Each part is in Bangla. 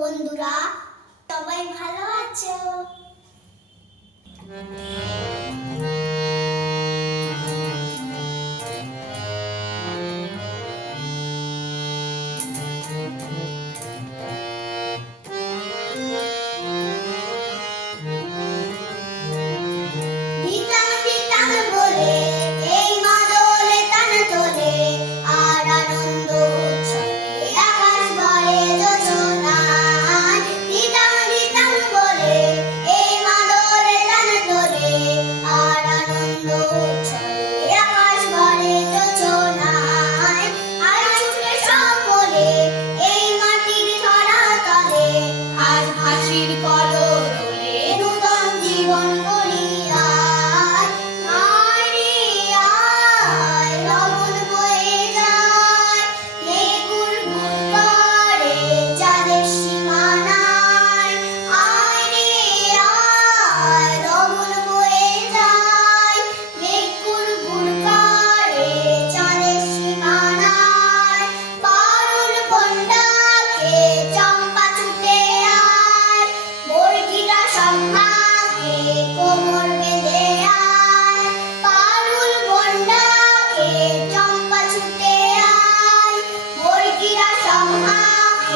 বন্ধুরা সবাই ভালো আছো?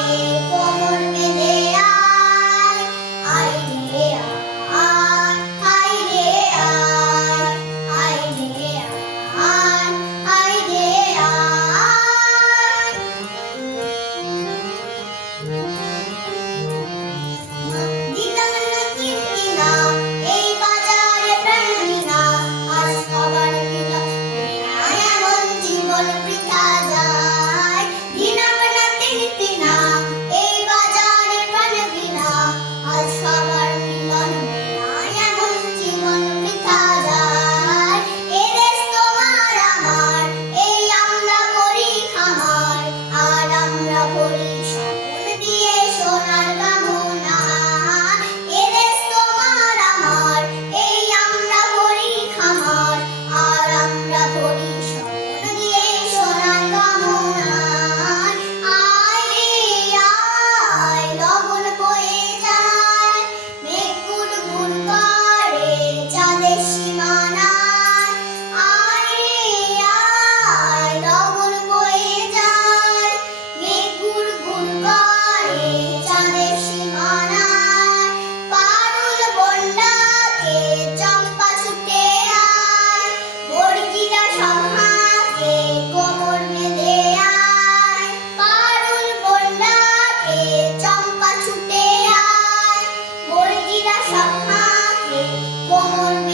Como Mira, Shamaki, como el